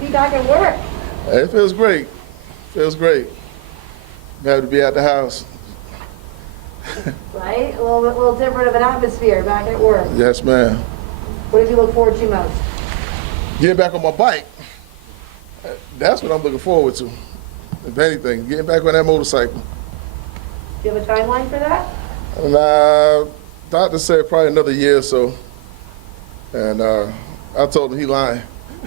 be back at work? It feels great. Feels great. Happy to be at the house. Right? A little different of an atmosphere back at work. Yes, ma'am. What do you look forward to most? Getting back on my bike. That's what I'm looking forward to. If anything, getting back on that motorcycle. Do you have a timeline for that? And doctor said probably another year or so. And I told him he lying.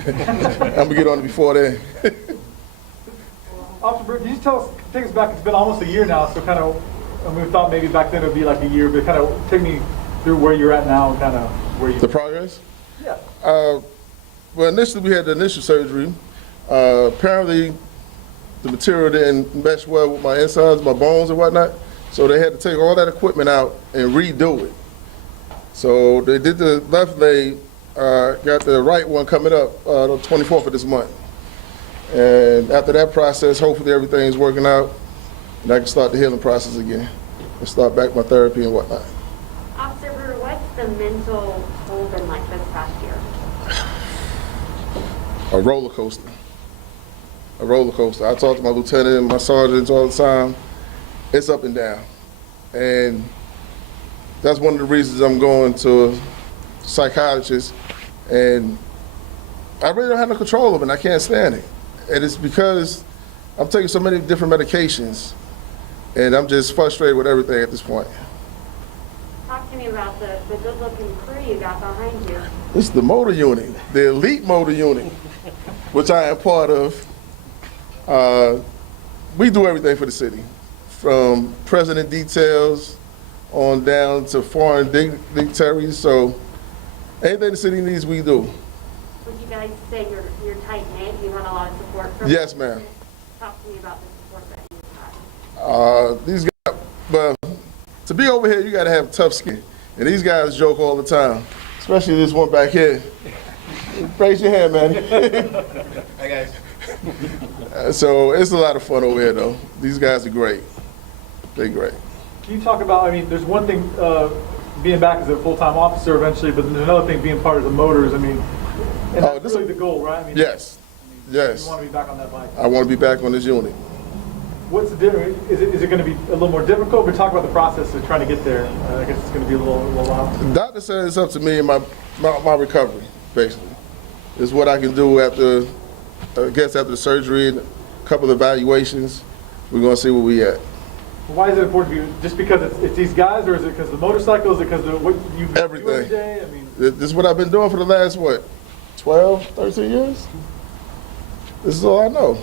I'm gonna get on it before then. Officer Brewer, can you take us back? It's been almost a year now, so kind of, and we thought maybe back then it would be like a year, but kind of take me through where you're at now and kind of where you. The progress? Yeah. Well, initially we had the initial surgery. Apparently, the material didn't mesh well with my insides, my bones and whatnot. So they had to take all that equipment out and redo it. So they did the left leg, got the right one coming up the 24th of this month. And after that process, hopefully everything's working out and I can start the healing process again and start back my therapy and whatnot. Officer Brewer, what's the mental toll been like this past year? A roller coaster. A roller coaster. I talk to my lieutenant and my sergeants all the time. It's up and down. And that's one of the reasons I'm going to a psychiatrist. And I really don't have no control of it. I can't stand it. And it's because I'm taking so many different medications and I'm just frustrated with everything at this point. Talk to me about the good-looking crew you got behind you. This is the motor unit, the elite motor unit, which I am part of. We do everything for the city, from president details on down to foreign dignitaries. So anything the city needs, we do. Would you guys say you're tight-knit? You have a lot of support from Yes, ma'am. Talk to me about the support that you've had. These guys, but to be over here, you got to have tough skin. And these guys joke all the time, especially this one back here. Raise your hand, man. Hi, guys. So it's a lot of fun over here, though. These guys are great. They're great. Can you talk about, I mean, there's one thing being back as a full-time officer eventually, but there's another thing being part of the motors. I mean, and that's really the goal, right? I mean, Yes. Yes. You want to be back on that bike. I want to be back on this unit. What's the difference? Is it going to be a little more difficult? But talk about the process of trying to get there. I guess it's going to be a little while. The doctor said it's up to me and my recovery, basically. It's what I can do after, I guess after the surgery and a couple of evaluations. We're going to see where we at. Why is it important to you? Just because it's these guys, or is it because of the motorcycle? Is it because of what you do Everything. every day? I mean, This is what I've been doing for the last, 12, 13 years? This is all I know.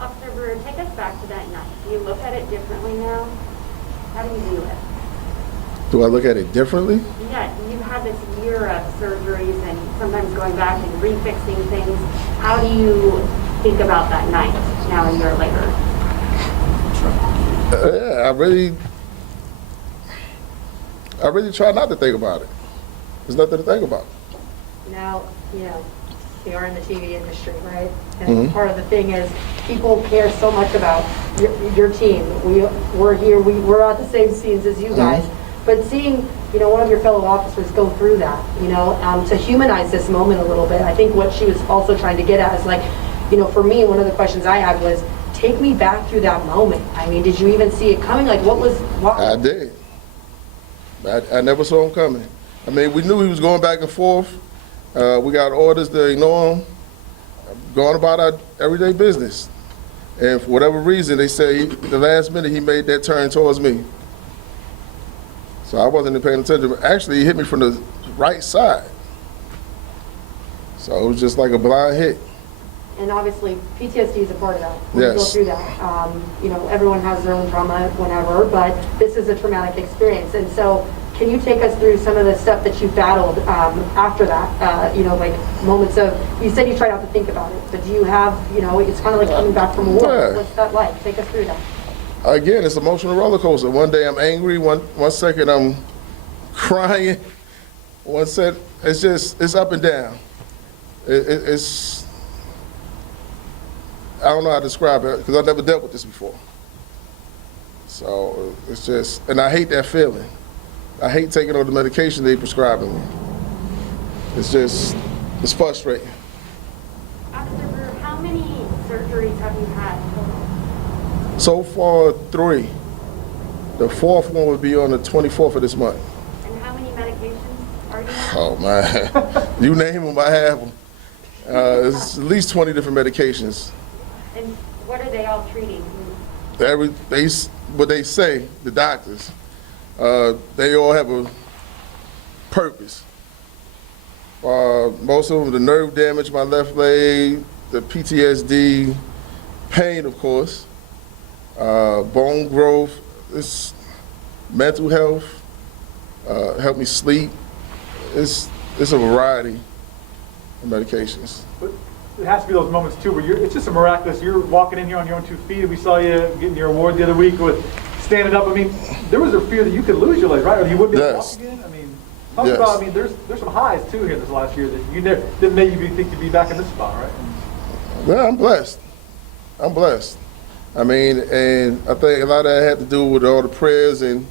Officer Brewer, take us back to that night. Do you look at it differently now? How do you view it? Do I look at it differently? Yeah, you've had this year of surgeries and sometimes going back and refixing things. How do you think about that night now a year later? Yeah, I really try not to think about it. There's nothing to think about. Now, we are in the TV industry, right? And part of the thing is people care so much about your team. We're here, we're at the same scenes as you guys. But seeing, one of your fellow officers go through that, to humanize this moment a little bit, I think what she was also trying to get at is like, for me, one of the questions I had was, take me back through that moment. I mean, did you even see it coming? Like, what? I did. I never saw him coming. I mean, we knew he was going back and forth. We got orders to ignore him, going about our everyday business. And for whatever reason, they say the last minute he made that turn towards me. So I wasn't even paying attention. Actually, he hit me from the right side. So it was just like a blind hit. And obviously, PTSD is a part of that. When you go Yes. through that, everyone has their own trauma, whenever, but this is a traumatic experience. And so, can you take us through some of the stuff that you battled after that? Like moments of, you said you try not to think about it, but do you have, it's kind of like coming back from a war. Yeah. What's that like? Take us through that. Again, it's an emotional roller coaster. One day I'm angry, one second I'm crying, one second, it's up and down. It's, I don't know how to describe it because I've never dealt with this before. So it's just, and I hate that feeling. I hate taking all the medication they prescribing me. It's frustrating. have you had total? So far, 3. The 4th one would be on the 24th of this month. And how many medications are you on? Oh, man. You name them, I have them. It's at least 20 different medications. And what are they all treating? What they say, the doctors, they all have a purpose. Most of them, the nerve damage, my left leg, the PTSD, pain, of course, bone growth, it's mental health, help me sleep. It's a variety of medications. But it has to be those moments too where it's just a miraculous. You're walking in here on your own 2 feet. We saw you getting your award the other week with standing up. I mean, there was a fear that you could lose your leg, right? Or you wouldn't be able to walk again. I mean, talk Yes. about. I mean, there's some highs too here this last year that you never didn't make you think you'd be back in this spot, right? Well, I'm blessed. I'm blessed. I mean, and I think a lot of that had to do with all the prayers and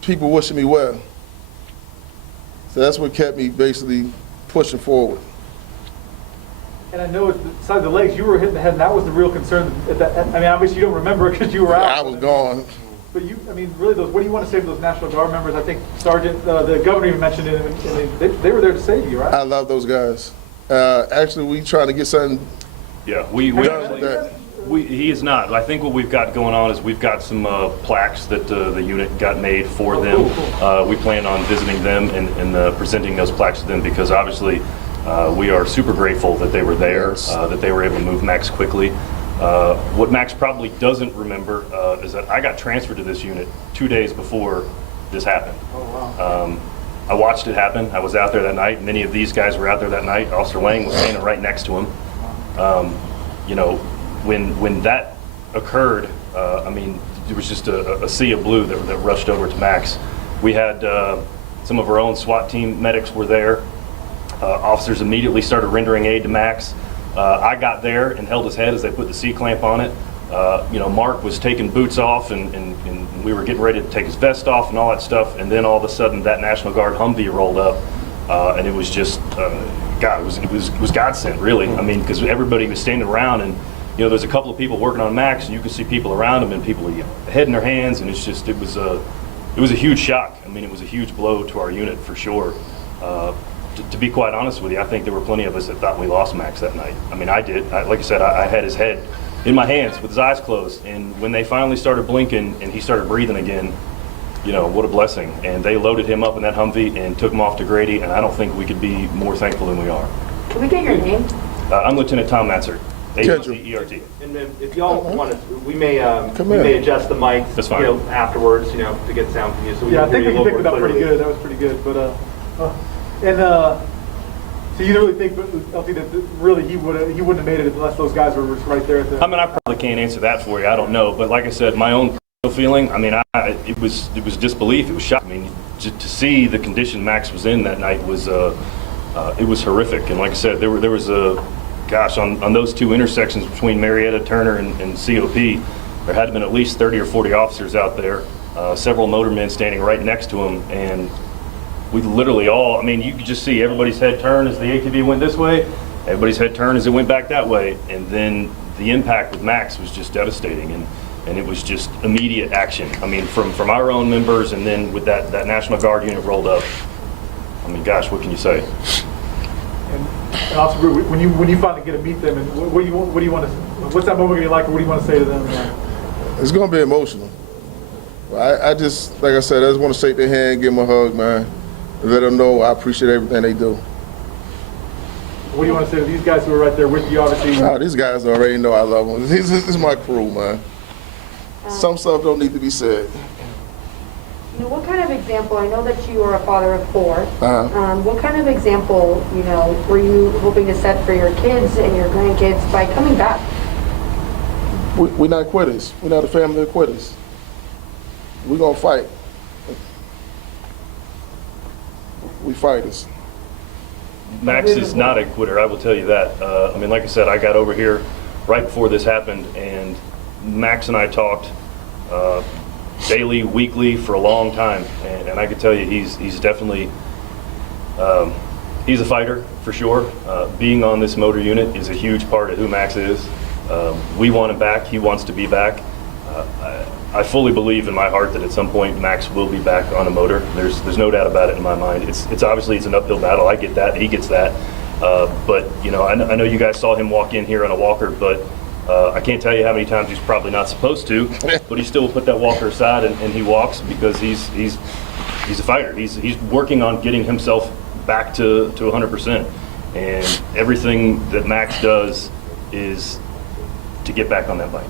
people wishing me well. So that's what kept me basically pushing forward. And I know besides the legs, you were hitting the head, and that was the real concern. I mean, obviously you don't remember because you were out. I was gone. But I mean, really, what do you want to say to those National Guard members? I think Sergeant, the governor even mentioned it, and they were there to save you, right? I love those guys. Actually, we trying to get something Yeah, we done with actually, that. he is not. I think what we've got going on is we've got some plaques that the unit got made for them. We plan on visiting them and presenting those plaques to them because obviously we are super grateful that they were there, Yes. that they were able to move Max quickly. What Max probably doesn't remember is that I got transferred to this unit 2 days before this happened. Oh, wow. I watched it happen. I was out there that night. Many of these guys were out there that night. Officer Lang was standing right next to him. You know, when that occurred, I mean, there was just a sea of blue that rushed over to Max. We had some of our own SWAT team medics were there. Officers immediately started rendering aid to Max. I got there and held his head as they put the C-clamp on it. You know, Mark was taking boots off and we were getting ready to take his vest off and all that stuff. And then all of a sudden that National Guard Humvee rolled up and it was just, God, it was God sent, really. I mean, because everybody was standing around and, you know, there's a couple of people working on Max and you could see people around him and people, you know, head in their hands, and it's just, it was a huge shock. I mean, it was a huge blow to our unit for sure. To be quite honest with you, I think there were plenty of us that thought we lost Max that night. I mean, I did. Like I said, I had his head in my hands with his eyes closed. And when they finally started blinking and he started breathing again, you know, what a blessing. And they loaded him up in that Humvee and took him off to Grady. And I don't think we could be more thankful than we are. Can we get your name? I'm Lieutenant Tom Matzert, Kendra. agency ERT. And then if y'all want to, we may Come we here. may adjust the mics, That's fine. you know, afterwards, you know, to get sound from you. So we Yeah, I can think hear we you a picked little it up more pretty clearly. good. That was pretty good. But so you really think, LT, that really he wouldn't have made it unless those guys were just right there at the. I mean, I probably can't answer that for you. I don't know. But like I said, my own personal feeling, I mean, it was disbelief. It was shock. I mean, to see the condition Max was in that night was it was horrific. And like I said, there was gosh, on those two intersections between Marietta, Turner, and COP, there had been at least 30 or 40 officers out there, several motormen standing right next to him, and we literally all, I mean, you could just see everybody's head turn as the ATV went this way, everybody's head turned as it went back that way, and then the impact with Max was just devastating, and it was just immediate action. I mean, from our own members, and then with that National Guard unit rolled up. I mean, gosh, what can you say? And also, when you finally get to meet them, and what do you want to? What's that moment going to be like, or what do you want to say to them? It's gonna be emotional. I just, like I said, I just want to shake their hand, give them a hug, man, and let them know I appreciate everything they do. What do you want to say to these guys who are right there with you, obviously? Oh, these guys already know I love them. This is my crew, man. Some stuff don't need to be said. You know, what kind of example, I know that you are a father of 4. Uh-huh. What kind of example, you know, were you hoping to set for your kids and your grandkids by coming back? We're not quitters. We're not a family of quitters. We're gonna fight. We fighters. Max is not a quitter, I will tell you that. I mean, like I said, I got over here right before this happened, and Max and I talked daily, weekly, for a long time, and I can tell you he's definitely He's a fighter, for sure. Being on this motor unit is a huge part of who Max is. We want him back. He wants to be back. I fully believe in my heart that at some point Max will be back on a motor. There's no doubt about it in my mind. It's obviously it's an uphill battle. I get that. He gets that. But you know, I know you guys saw him walk in here on a walker, but I can't tell you how many times he's probably not supposed to, but he still put that walker aside and he walks because he's a fighter. He's working on getting himself back to 100%. And everything that Max does is to get back on that bike.